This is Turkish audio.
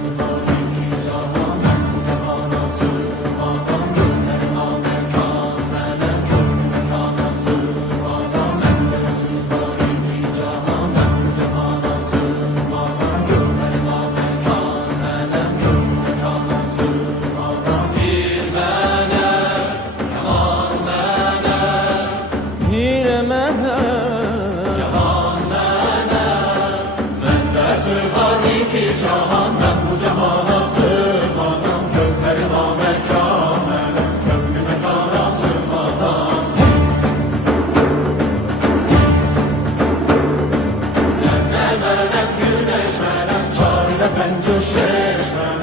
sığar iki cahan, ben bu cihana sığmazam. Gönlüme mekan melem, gönlüme mekana sığmazam. Bende sığar iki cahan, ben bu cihana sığmazam. Gönlüme mekan melem, gönlüme mekana sığmazam. Bir mene, keman mene, Pir mene, cahan mene. Bende sığar iki cahan, ben bu cihana sığmazam. Gönlüme mekan melem, gönlüme mekana sığmazam. Zerre melem, güneş melem, çare pencü şeş melem.